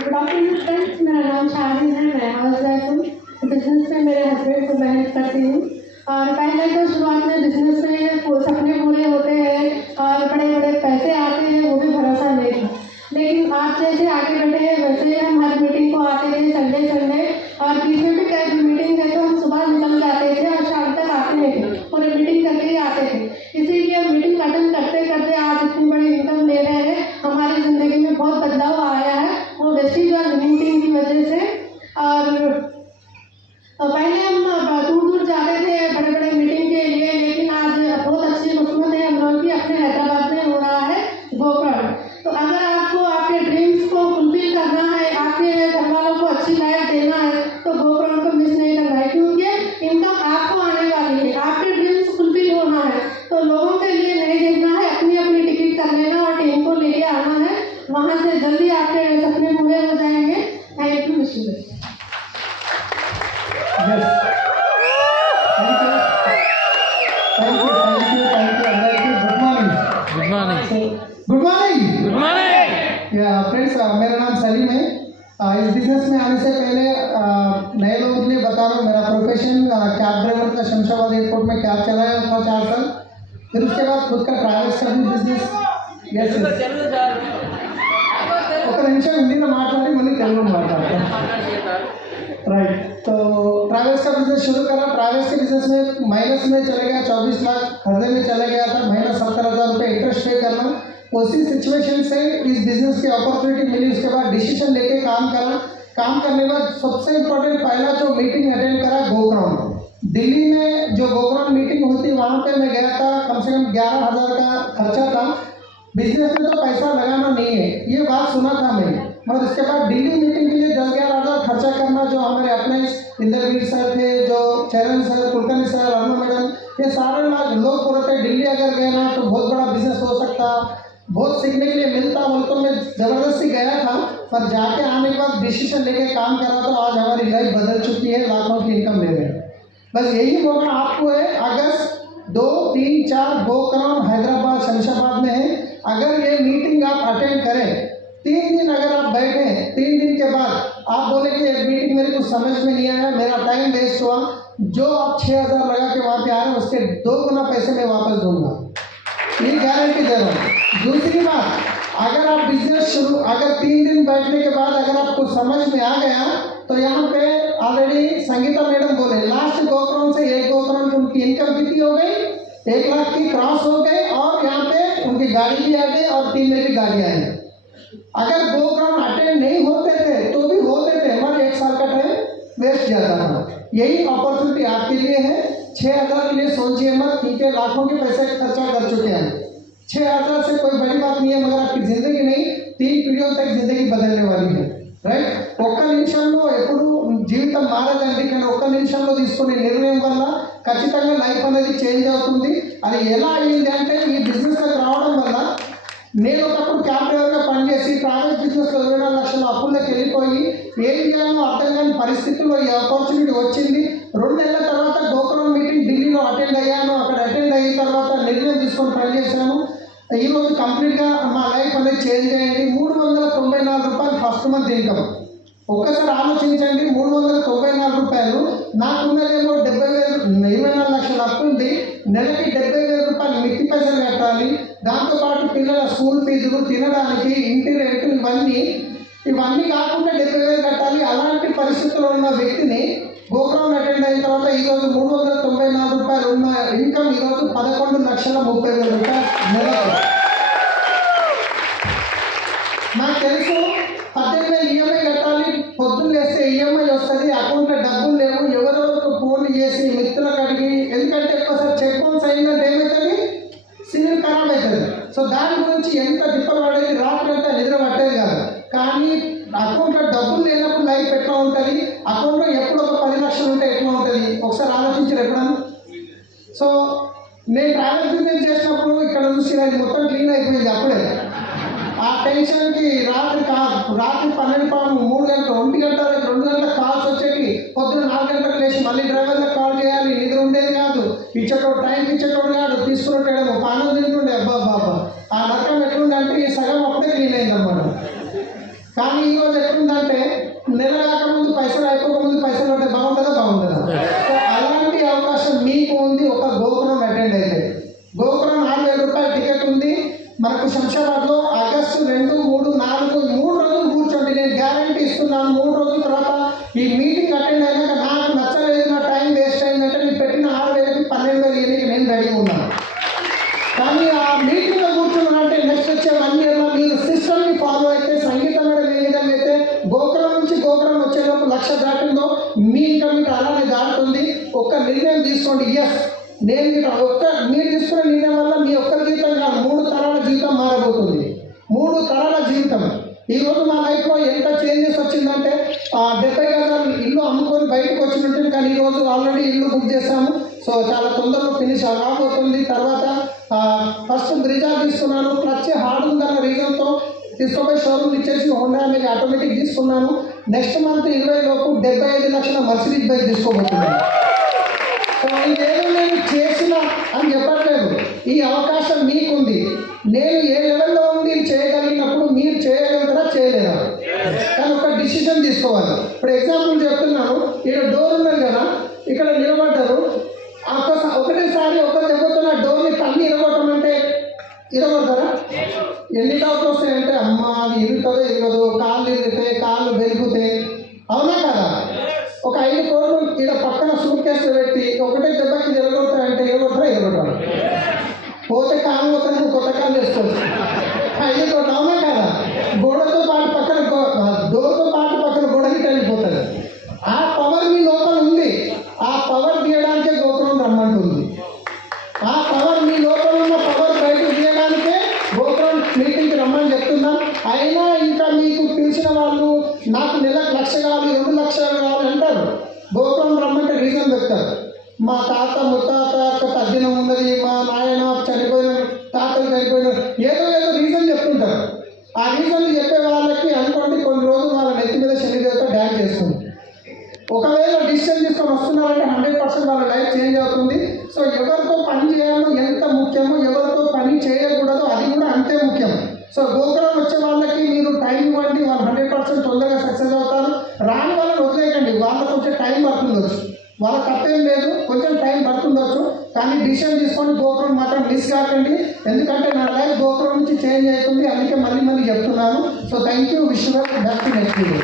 Good afternoon friends, मेरा नाम शाहिन है। मैं हाउस वाइफ हूँ। बिजनेस में मेरे हस्बैंड को मैं हेल्प करती हूँ। और पहले तो शुरुआत में बिजनेस में सपने पूरे होते हैं और बड़े बड़े पैसे आते हैं, वो भी भरोसा नहीं था। लेकिन आप जैसे आगे बढ़े हैं वैसे हम हर मीटिंग को आते थे, संडे संडे, और बीच में भी कई मीटिंग है तो हम सुबह निकल जाते थे और शाम तक आते नहीं थे, पूरे मीटिंग करके ही आते थे। इसीलिए मीटिंग अटेंड करते करते आज इतनी बड़ी इनकम ले रहे हैं। हमारी ज़िंदगी में बहुत बदलाव आया है, वो वेस्टेज और मीटिंग की वजह से। और पहले हम दूर दूर जाते थे बड़े बड़े मीटिंग के लिए, लेकिन आज बहुत अच्छी किस्मत है हम लोगों की, अपने हैदराबाद में हो रहा है गोकर्ण। तो अगर आपको आपके ड्रीम्स को फुलफिल करना है, आपके घर वालों को अच्छी लाइफ देना है, तो गोकर्ण को मिस नहीं करना है, क्योंकि इनकम आपको आने वाली है। आपके ड्रीम्स फुलफिल होना है तो लोगों के लिए नहीं देखना है, अपनी अपनी टिकट कर लेना और टीम को लेके आना है। वहाँ से जल्दी आपके सपने पूरे हो जाएंगे। Thank you mister. Yes. Thank you. Good morning. Good morning. Good morning. Good morning. Friends, मेरा नाम सलीम है। इस बिजनेस में आने से पहले नए लोगों के लिए बता रहा हूँ, मेरा प्रोफेशन कैब ड्राइवर का शमशाबाद एयरपोर्ट में कैब चलाया था 4 साल। फिर उसके बाद खुद का ट्रैवल्स का भी बिजनेस। ఒక నిమిషం హిందీలో మాట్లాడి మళ్ళీ తెలుగులో మాట్లాడతాను। राइट, तो ट्रैवल्स का बिजनेस शुरू करा। ट्रैवल्स के बिजनेस में माइनस में चले गया, 24 लाख खर्चे में चले गया था, महीना 70,000 रुपये इंटरेस्ट पे करना। उसी सिचुएशन से इस बिजनेस की अपॉर्चुनिटी मिली। उसके बाद डिसीजन लेके काम करा। काम करने के बाद सबसे इम्पोर्टेंट पहला जो मीटिंग अटेंड करा गोकर्ण। दिल्ली में जो गोकर्ण मीटिंग होती वहाँ पे मैं गया था। कम से कम 11,000 का खर्चा था। बिजनेस में तो पैसा लगाना नहीं है, ये बात सुना था मैंने। और इसके बाद दिल्ली मीटिंग के लिए 10-11,000 खर्चा करना, जो हमारे अपने इंद्रवीर सर थे, जो चरण sir, Kulkarni sir, Arun madam, ये सारे लोग बोलते हैं दिल्ली अगर गए ना तो बहुत बड़ा बिजनेस हो सकता, बहुत सीखने के लिए मिलता। बोलते मैं ज़बरदस्ती गया था, पर जाके आने के बाद डिसीजन लेके काम करा तो आज हमारी लाइफ बदल चुकी है, लाखों की इनकम ले रहे हैं। बस यही मौका आपको है। अगस्त 2, 3, 4 गोकर्ण हैदराबाद शमशाबाद में है। अगर ये मीटिंग आप अटेंड करें, 3 दिन अगर आप बैठे, 3 दिन के बाद आप बोले कि ये मीटिंग मेरे को समझ में नहीं आया, मेरा टाइम वेस्ट हुआ, जो आप 6,000 लगा के वहाँ पे आ रहे हैं उसके 2 गुना पैसे मैं वापस दूंगा, ये गारंटी दे रहा हूँ। दूसरी बात, अगर आप बिजनेस अगर 3 दिन बैठने के बाद अगर आपको समझ में आ गया तो यहाँ पे ऑलरेडी संगीता मैडम बोले लास्ट गोकर्ण से एक गोकर्ण उनकी इनकम कितनी हो गई, 1 लाख की क्रॉस हो गई। और यहाँ पे उनकी गाड़ी भी आ गई और 3 में भी गाड़ी आई। अगर गोकर्ण अटेंड नहीं होते थे तो भी होते थे, हमारे 1 साल का टाइम वेस्ट जाता था। यही अपॉर्चुनिटी आपके लिए है। 6,000 के लिए सोचिए मत, क्योंकि लाखों के पैसे खर्चा कर चुके हैं। 6,000 से कोई बड़ी बात नहीं है, मगर आपकी ज़िंदगी नहीं 3 पीढ़ियों तक ज़िंदगी बदलने वाली है। రైట్, ఒక్క నిమిషంలో ఎప్పుడు జీవితం మారదండి, కానీ ఒక్క నిమిషంలో తీసుకునే నిర్ణయం వల్ల ఖచ్చితంగా లైఫ్ అనేది చేంజ్ అవుతుంది. అది ఎలా అయింది అంటే ఈ బిజినెస్లోకి రావడం వల్ల నేను ఒకప్పుడు క్యాబ్ డ్రైవర్గా పనిచేసి ట్రావెల్ బిజినెస్లో 24 లక్షల అప్పుల్లోకి వెళ్ళిపోయి ఏం చేయాలో అర్థం కాని పరిస్థితుల్లో ఈ ఆపర్చునిటీ వచ్చింది. 2 నెలల తర్వాత గోకर्ण మీటింగ్ ఢిల్లీలో అటెండ్ అయ్యాను. అక్కడ అటెండ్ అయిన తర్వాత నిర్ణయం తీసుకొని పనిచేశాను. ఈరోజు కంప్లీట్గా మా లైఫ్ అనేది చేంజ్ అయ్యింది. 394 రూపాయలు ఫస్ట్ మంత్ ఇన్కమ్. ఒక్కసారి ఆలోచించండి, 394 రూపాయలు. నాకున్నదేమో 24 లక్షల అప్పు ఉంది. నెలకి 70,000 రూపాయలు మిత్తి పైసలు కట్టాలి. దాంతోపాటు పిల్లల స్కూల్ ఫీజులు, తినడానికి, ఇంటి రెంట్, ఇవన్నీ కాకుండా 70,000 కట్టాలి. అలాంటి పరిస్థితుల్లో ఉన్న వ్యక్తిని గోకर्ण అటెండ్ అయిన తర్వాత ఈరోజు 394 రూపాయలు ఉన్న ఇన్కమ్ ఈరోజు 11,30,30,000 రూపాయలు నెలకు. నాకు తెలుసు 18,000 ఈఎంఐ కట్టాలి, పొద్దున్న వేస్తే ఈఎంఐ వస్తుంది, అకౌంట్లో డబ్బులు లేవు, ఎవరెవరికి ఫోన్లు చేసి మిత్రులకు అడిగి, ఎందుకంటే ఎక్కువసారి చెక్ బౌన్స్ అయిందంటే ఏమవుతుంది, సివిల్ ఖరాబ్ అవుతుంది. సో దాని గురించి ఎంత తిప్పలు పడేది, రాత్రి అంతా నిద్ర పట్టేది కాదు. కానీ అకౌంట్లో డబ్బులు లేనప్పుడు లైఫ్ ఎట్లా ఉంటుంది, అకౌంట్లో ఎప్పుడు ఒక 10 లక్షలు ఉంటే ఎట్లా ఉంటుంది, ఒకసారి ఆలోచించారు ఎప్పుడన్నా? సో నేను ట్రావెల్ బిజినెస్ చేసినప్పుడు ఇక్కడ చూసి అది మొత్తం క్లీన్ అయిపోయింది. అప్పుడే ఆ టెన్షన్కి రాత్రి 12, 3 గంటలు, 1 గంట, 2 గంటలకు కాల్స్ వచ్చేవి. పొద్దున్న 4 గంటలకు లేచి మళ్ళీ డ్రైవర్లకు కాల్ చేయాలి, నిద్ర ఉండేది కాదు. ఇచ్చేటోడు టైంకి ఇచ్చేటోడు కాదు, తీసుకునేటోడేమో పానం తింటుండే. అబ్బా ఆ నరకం ఎట్లుండే అంటే ఈ సగం అప్పుడే క్లీన్ అయిందన్నమాట. కానీ ఈరోజు ఎట్లుందంటే నెల కాకముందు పైసలు అయిపోకముందు పైసలు ఉంటే బాగుంటుందా? సో అలాంటి అవకాశం మీకు ఉంది. ఒక గోపురం అటెండ్ అయితే గోపురం 6,000 రూపాయల టికెట్ ఉంది మనకు శంషాబాద్లో. ఆగస్టు 2, 3, 4 3 రోజులు కూర్చోండి. నేను గ్యారంటీ ఇస్తున్నాను. 3 రోజుల తర్వాత ఈ మీటింగ్ అటెండ్ అయినాక నాకు నచ్చలేదు, నా టైం వేస్ట్ అయిందంటే నేను పెట్టిన 6,000కి 12,000 ఇయర్కి నేను రెడీ ఉన్నాను. కానీ ఆ మీటింగ్లో కూర్చున్నానంటే నెక్స్ట్ వచ్చే 1 ఇయర్లో మీరు సిస్టమ్ని ఫాలో అయితే సంగీతం మేడం ఏ విధంగా అయితే గోపురం నుంచి గోపురం వచ్చేలోపు 1,00,000 దాటిందో మీ ఇంకా మీకు అలానే దాటుతుంది. ఒక్క నిర్ణయం తీసుకోండి. ఎస్ నేను మీరు తీసుకునే నిర్ణయం వల్ల మీ ఒక్క జీవితం కాదు 3 తరాల జీవితం మారబోతుంది. 3 తరాల జీవితం. ఈరోజు మా లైఫ్లో ఎంత చేంజెస్ వచ్చిందంటే 70 గజాలు ఇల్లు అమ్ముకొని బయటకు వచ్చినట్టు, కానీ ఈరోజు ఆల్రెడీ ఇల్లు బుక్ చేశాము. సో చాలా తొందరగా ఫినిష్ రాబోతుంది. తర్వాత ఫస్ట్ బ్రిజా తీసుకున్నాను. క్లచ్ హార్డ్ ఉందన్న రీజన్తో తీసుకుపోయి షోరూమ్ ఇచ్చేసి హోండా మీద ఆటోమేటిక్ తీసుకున్నాను. నెక్స్ట్ మంత్ 20 లోపు 75 లక్షల మర్సిడీస్ బైక్ తీసుకోబోతున్నాను. సో ఇదేదో నేను చేసిన అని చెప్పట్లేదు, ఈ అవకాశం మీకుంది. నేను ఏ లెవెల్లో ఉండి చేయగలిగినప్పుడు మీరు చేయగలుగుతారా చేయలేరా? కానీ ఒక డిసిషన్ తీసుకోవాలి. ఇప్పుడు ఎగ్జాంపుల్ చెప్తున్నాను, ఇక్కడ డోర్ ఉన్నది కదా, ఇక్కడ నిలబడ్డారు. ఒకటేసారి ఒక దెబ్బతో నా డోర్ని తల్లి ఇరగొట్టమంటే ఇరగొడతారా? ఎన్ని డౌట్లు వస్తాయంటే అమ్మ అది ఇరుగుతుందో ఇరగదు, కాళ్ళు ఇరుగుతాయి, కాళ్ళు బెరుగుతాయి, అవునా కదా? ఒక 5 కోట్లు ఇక్కడ పక్కన సూట్ కేసులు పెట్టి ఒకటే దెబ్బకి ఇరగొడతారంటే ఇరగొడతారు. పోతే కాలు పోతే కొత్త కాలు వేసుకోవచ్చు. 5 కోట్లు అవునా కదా? గోడతో పాటు పక్కన డోర్తో పాటు పక్కన గోడకి వెళ్ళిపోతుంది. ఆ పవర్ మీ లోపల ఉంది. ఆ పవర్ తీయడానికే గోపురం రమ్మంటుంది. ఆ పవర్ మీ లోపల ఉన్న పవర్ బయటకు తీయడానికే గోపురం మీటింగ్కి రమ్మని చెప్తున్నాం. అయినా ఇంకా మీకు పిలిచిన వాళ్ళు నాకు నెలకు 1,00,000 కావాలి, 2 లక్షలు కావాలి అంటారు. గోపురం రమ్మంటే రీజన్ చెప్తారు. మా తాత ముత్తాత తద్దినం ఉన్నది, మా నాయన చనిపోయిన, తాతలు చనిపోయిన, ఏదో రీజన్ చెప్తుంటారు. ఆ రీజన్లు చెప్పే వాళ్ళకి అనుకోండి కొన్ని రోజులు వాళ్ళ నెత్తి మీద శనిదేవత డ్యాన్స్ చేస్తుంది. ఒకవేళ డిసిషన్ తీసుకొని వస్తున్నారంటే 100% వాళ్ళ లైఫ్ చేంజ్ అవుతుంది. సో ఎవరితో పని చేయాలో ఎంత ముఖ్యమో, ఎవరితో పని చేయకూడదో అది కూడా అంతే ముఖ్యం. సో గోపురం వచ్చే వాళ్ళకి మీరు టైం ఇవ్వండి, వాళ్ళు 100% తొందరగా సక్సెస్ అవుతారు. రాని వాళ్ళని వదిలేయండి, వాళ్ళకి కొంచెం టైం పడుతుండొచ్చు, వాళ్ళ తప్పేం లేదు, కొంచెం టైం పడుతుండొచ్చు. కానీ డిసిషన్ తీసుకొని గోపురం మాత్రం మిస్ కాకండి. ఎందుకంటే నా లైఫ్ గోపురం నుంచి చేంజ్ అవుతుంది. అందుకే మళ్ళీ చెప్తున్నాను. So thank you. Wish you best next video.